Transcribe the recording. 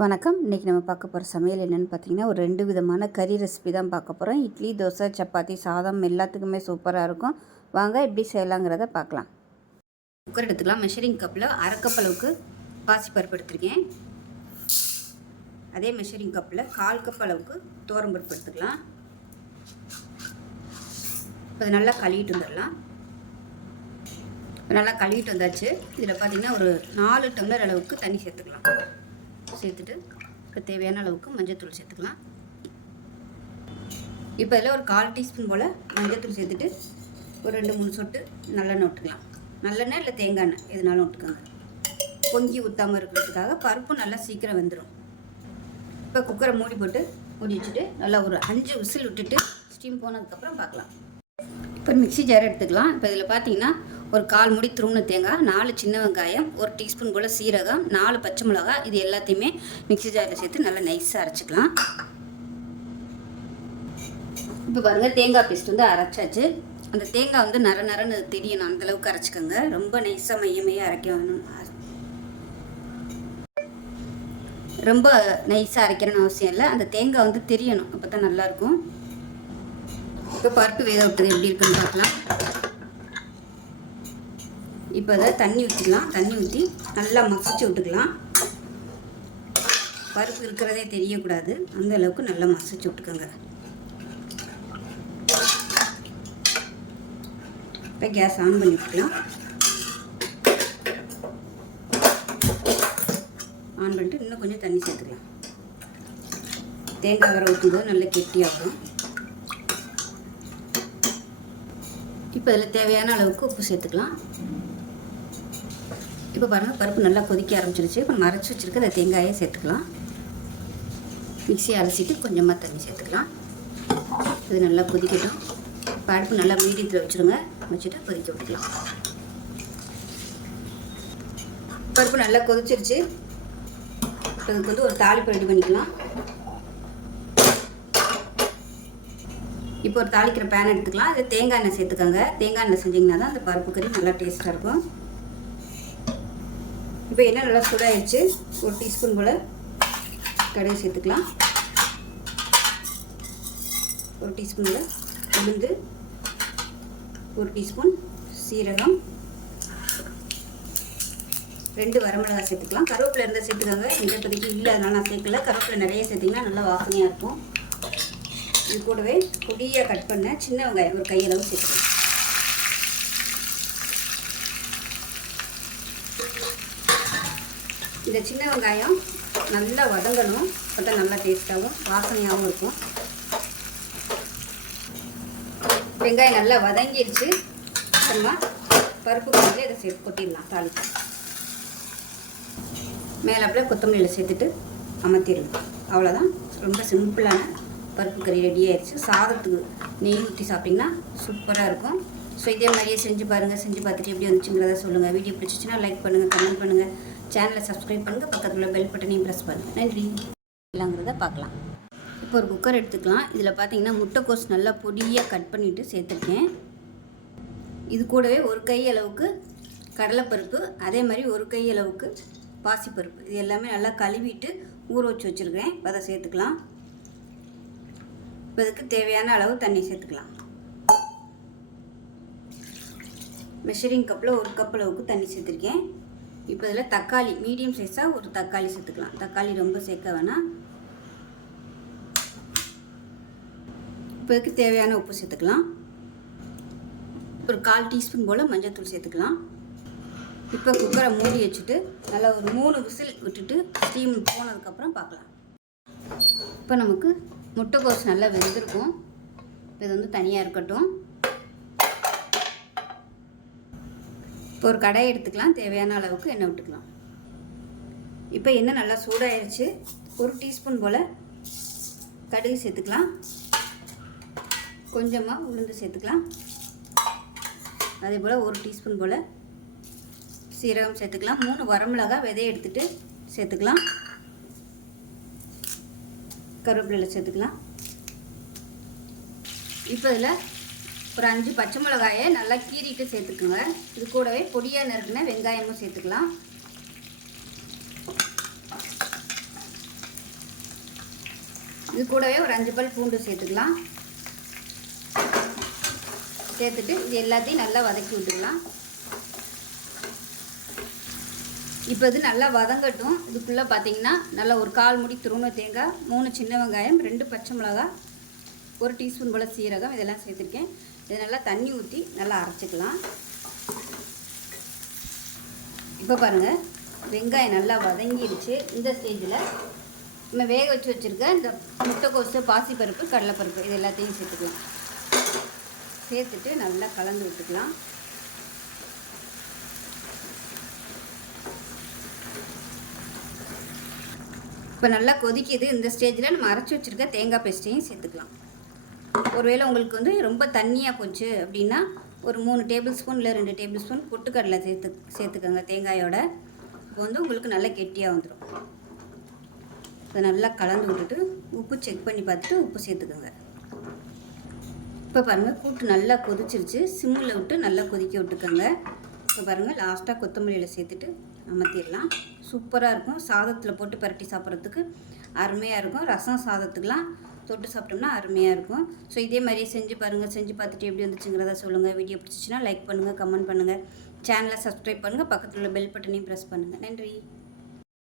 வணக்கம். இன்றைக்கி நம்ம பார்க்க போகிற சமையல் என்னென்னு பார்த்தீங்கன்னா, ஒரு 2 விதமான கறி ரெசிபி தான் பார்க்க போகிறோம். இட்லி, தோசை, சப்பாத்தி, சாதம் எல்லாத்துக்குமே சூப்பராக இருக்கும். வாங்க எப்படி செய்யலாங்கிறத பார்க்கலாம். குக்கர் எடுத்துக்கலாம். மெஷரிங் கப்பில் 1/2 கப் அளவுக்கு பாசிப்பருப்பு எடுத்துருக்கேன். அதே மெஷரிங் கப்பில் 1/4 கப் அளவுக்கு துவரம்பருப்பு எடுத்துக்கலாம். இப்போ அது நல்லா கழுவிட்டு வந்துடலாம். நல்லா கழுவிட்டு வந்தாச்சு. இதில் பார்த்திங்கன்னா ஒரு 4 டம்ளர் அளவுக்கு தண்ணி சேர்த்துக்கலாம். சேர்த்துட்டு இப்போ தேவையான அளவுக்கு மஞ்சள்தூள் சேர்த்துக்கலாம். இப்போ இதில் ஒரு 1/4 டீஸ்பூன் போல் மஞ்சள்தூள் சேர்த்துட்டு ஒரு 2-3 சொட்டு நல்லெண்ணெய் விட்டுக்கலாம். நல்லெண்ணெய் இல்லை தேங்காய் எண்ணெய் எதுனாலும் விட்டுக்கோங்க. பொங்கி ஊற்றாமல் இருக்கிறதுக்காக பருப்பு நல்லா சீக்கிரம் வெந்துடும். இப்போ குக்கரை மூடி வச்சுட்டு நல்லா ஒரு 5 விசில் விட்டுட்டு ஸ்டீம் போனதுக்கப்புறம் பார்க்கலாம். இப்போ மிக்ஸி ஜார் எடுத்துக்கலாம். இப்போ இதில் பார்த்தீங்கன்னா ஒரு 1/4 மூடி துருவின தேங்காய், 4 சின்ன வெங்காயம், 1 டீஸ்பூன் போல் சீரகம், 4 பச்சை மிளகாய், இது எல்லாத்தையுமே மிக்ஸி ஜாரில் சேர்த்து நல்லா நைஸாக அரைச்சிக்கலாம். இப்போ பாருங்கள், தேங்காய் பேஸ்ட் வந்து அரைச்சாச்சு. அந்த தேங்காய் வந்து நரன்னு தெரியணும், அந்தளவுக்கு அரைச்சிக்கோங்க. ரொம்ப நைஸாக மையமையாக அரைக்க வேணும். ரொம்ப நைஸாக அரைக்கணும்னு அவசியம் இல்லை. அந்த தேங்காய் வந்து தெரியணும், அப்போ தான் நல்லாயிருக்கும். இப்போ பருப்பு வேக விட்டது எப்படி இருக்குன்னு பார்க்கலாம். இப்போ அதை தண்ணி ஊற்றிக்கலாம். தண்ணி ஊற்றி நல்லா மசிச்சு விட்டுக்கலாம். பருப்பு இருக்கிறதே தெரியக்கூடாது, அந்த அளவுக்கு நல்லா மசிச்சு விட்டுக்கோங்க. இப்போ கேஸ் ஆன் பண்ணி விட்டுக்கலாம். ஆன் பண்ணிட்டு இன்னும் கொஞ்சம் தண்ணி சேர்த்துக்கலாம். தேங்காய் வர ஊற்றும்போது நல்லா கெட்டியாகும். இப்போ இதில் தேவையான அளவுக்கு உப்பு சேர்த்துக்கலாம். இப்போ பாருங்கள், பருப்பு நல்லா கொதிக்க ஆரம்பிச்சிருச்சு. இப்போ மறைச்சி வச்சுருக்க அந்த தேங்காயை சேர்த்துக்கலாம். மிக்ஸியை அலசிட்டு கொஞ்சமாக தண்ணி சேர்த்துக்கலாம். இது நல்லா கொதிக்கட்டும். பருப்பு நல்லா மீடியத்தில் வச்சுருங்க. வச்சுட்டு கொதிக்க விட்டுக்கலாம். பருப்பு நல்லா கொதிச்சிருச்சு. இப்போ இதுக்கு வந்து ஒரு தாளிப்பு ரெடி பண்ணிக்கலாம். இப்போ ஒரு தாளிக்கிற பேன் எடுத்துக்கலாம். அது தேங்காய் எண்ணெய் சேர்த்துக்கோங்க. தேங்காய் எண்ணெய் செஞ்சிங்கன்னா தான் அந்த பருப்பு கறி நல்லா டேஸ்ட்டாக இருக்கும். இப்போ எண்ணெய் நல்லா சூடாகிடுச்சு. ஒரு டீஸ்பூன் போல் கடுகு சேர்த்துக்கலாம். ஒரு டீஸ்பூன் போல் உளுந்து, ஒரு டீஸ்பூன் சீரகம், 2 வரமிளகாய் சேர்த்துக்கலாம். கருவேப்பிலை இருந்தால் சேர்த்துக்கோங்க. எந்த இப்போதைக்கு இல்லை, அதனால் நான் சேர்க்கல. கருவேப்பிலை நிறைய சேர்த்திங்கன்னா நல்லா வாசனையாக இருக்கும். இது கூடவே பொடியாக கட் பண்ண சின்ன வெங்காயம் ஒரு கையளவு சேர்த்துக்கலாம். இந்த சின்ன வெங்காயம் நல்லா வதங்கணும். அப்போ தான் நல்லா டேஸ்ட்டாகவும் வாசனையாகவும் இருக்கும். வெங்காயம் நல்லா வதங்கிடுச்சு. நம்ம பருப்பு கொஞ்சம் இதை சேர்த்து கொட்டிடலாம். தாளிச்சு மேலே கொத்தமல்லியில் சேர்த்துட்டு அமர்த்திடலாம். அவ்வளோதான். ரொம்ப சிம்பிளான பருப்பு கறி ரெடி ஆயிடுச்சு. சாதத்துக்கு நெய் ஊற்றி சாப்பிட்டிங்கன்னா சூப்பராக இருக்கும். ஸோ இதே மாதிரியே செஞ்சு பாருங்கள். செஞ்சு பார்த்துட்டு எப்படி வந்துச்சுங்கிறத சொல்லுங்கள். வீடியோ பிடிச்சிச்சின்னா லைக் பண்ணுங்கள், கமெண்ட் பண்ணுங்கள், சேனலை சப்ஸ்கிரைப் பண்ணுங்கள், பக்கத்தில் பெல் பட்டனையும் ப்ரெஸ் பண்ணுங்கள். நன்றி. இல்லைங்கிறத பார்க்கலாம். இப்போ ஒரு குக்கர் எடுத்துக்கலாம். இதில் பார்த்தீங்கன்னா முட்டைக்கோஸ் நல்லா பொடியாக கட் பண்ணிவிட்டு சேர்த்துருக்கேன். இது கூடவே ஒரு கை அளவுக்கு கடலைப்பருப்பு, அதே மாதிரி ஒரு கை அளவுக்கு பாசிப்பருப்பு, இது எல்லாமே நல்லா கழுவிட்டு ஊற வச்சு வச்சுருக்கேன். அதை சேர்த்துக்கலாம். இப்போ இதுக்கு தேவையான அளவு தண்ணி சேர்த்துக்கலாம். மெஷரிங் கப்பில் 1 கப் அளவுக்கு தண்ணி சேர்த்துருக்கேன். இப்போ இதில் தக்காளி மீடியம் சைஸாக ஒரு தக்காளி சேர்த்துக்கலாம். தக்காளி ரொம்ப சேர்க்க வேணாம். இப்போ இதுக்கு தேவையான உப்பு சேர்த்துக்கலாம். ஒரு 1/4 டீஸ்பூன் போல் மஞ்சள்தூள் சேர்த்துக்கலாம். இப்போ குக்கரை மூடி வச்சுட்டு நல்லா ஒரு 3 விசில் விட்டுட்டு ஸ்டீம் போனதுக்கப்புறம் பார்க்கலாம். இப்போ நமக்கு முட்டைக்கோஸ் நல்லா வெந்திருக்கும். இப்போ இது வந்து தனியாக இருக்கட்டும். இப்போ ஒரு கடாயை எடுத்துக்கலாம். தேவையான அளவுக்கு எண்ணெய் விட்டுக்கலாம். இப்போ எண்ணெய் நல்லா சூடாயிருச்சு. ஒரு டீஸ்பூன் போல் கடுகு சேர்த்துக்கலாம். கொஞ்சமாக உளுந்து சேர்த்துக்கலாம். அதே போல் ஒரு டீஸ்பூன் போல் சீரகம் சேர்த்துக்கலாம். 3 வரமிளகாய் விதையை எடுத்துகிட்டு சேர்த்துக்கலாம். கருவேப்பிலை சேர்த்துக்கலாம். இப்போ இதில் ஒரு 5 பச்சை மிளகாயை நல்லா கீறிட்டு சேர்த்துக்குங்க. இது கூடவே பொடியாக நறுக்குன வெங்காயமும் சேர்த்துக்கலாம். இது கூடவே ஒரு 5 பல் பூண்டு சேர்த்துக்கலாம். சேர்த்துட்டு இது எல்லாத்தையும் நல்லா வதக்கி விட்டுக்கலாம். இப்போ இது நல்லா வதங்கட்டும். இதுக்குள்ளே பார்த்தீங்கன்னா நல்லா ஒரு 1/4 முடி துருவன தேங்காய், 3 சின்ன வெங்காயம், 2 பச்சை மிளகாய், 1 டீஸ்பூன் போல் சீரகம் இதெல்லாம் சேர்த்துருக்கேன். இது நல்லா தண்ணி ஊற்றி நல்லா அரைச்சிக்கலாம். இப்போ பாருங்கள் வெங்காயம் நல்லா வதங்கிடுச்சு. இந்த ஸ்டேஜில் நம்ம வேக வச்சு வச்சுருக்க இந்த முட்டைக்கோசு, பாசிப்பருப்பு, கடலைப்பருப்பு இது எல்லாத்தையும் சேர்த்துக்கலாம். சேர்த்துட்டு நல்லா கலந்து விட்டுக்கலாம். இப்போ நல்லா கொதிக்குது. இந்த ஸ்டேஜில் நம்ம அரைச்சி வச்சுருக்க தேங்காய் பேஸ்ட்டையும் சேர்த்துக்கலாம். ஒருவேளை உங்களுக்கு ரொம்ப தண்ணியாக போச்சு அப்படின்னா ஒரு 3 டேபிள் ஸ்பூன் இல்லை 2 டேபிள் ஸ்பூன் பொட்டுக்கடலை சேர்த்துக்கோங்க தேங்காயோட. இப்போ உங்களுக்கு நல்லா கெட்டியாக வந்துடும். இதை நல்லா கலந்து விட்டுட்டு உப்பு செக் பண்ணி பார்த்துட்டு உப்பு சேர்த்துக்கோங்க. இப்போ பாருங்கள் கூட்டு நல்லா கொதிச்சிருச்சு. சிம்மில் விட்டு நல்லா கொதிக்க விட்டுக்கோங்க. இப்போ பாருங்கள் லாஸ்ட்டாக கொத்தமல்லியில் சேர்த்துட்டு அமர்த்திடலாம். சூப்பராக இருக்கும். சாதத்தில் போட்டு பரட்டி சாப்பிட்றதுக்கு அருமையாக இருக்கும். ரசம் சாதத்துக்கெலாம் தொட்டு சாப்பிட்டோம்னா அருமையாக இருக்கும். ஸோ இதே மாதிரியே செஞ்சு பாருங்கள். செஞ்சு பார்த்துட்டு எப்படி வந்துச்சுங்கிறத சொல்லுங்கள். வீடியோ பிடிச்சிச்சின்னா லைக் பண்ணுங்கள், கமெண்ட் பண்ணுங்கள், சேனலை சப்ஸ்கிரைப் பண்ணுங்கள், பக்கத்தில் உள்ள பெல் பட்டனையும் ப்ரெஸ் பண்ணுங்கள். நன்றி.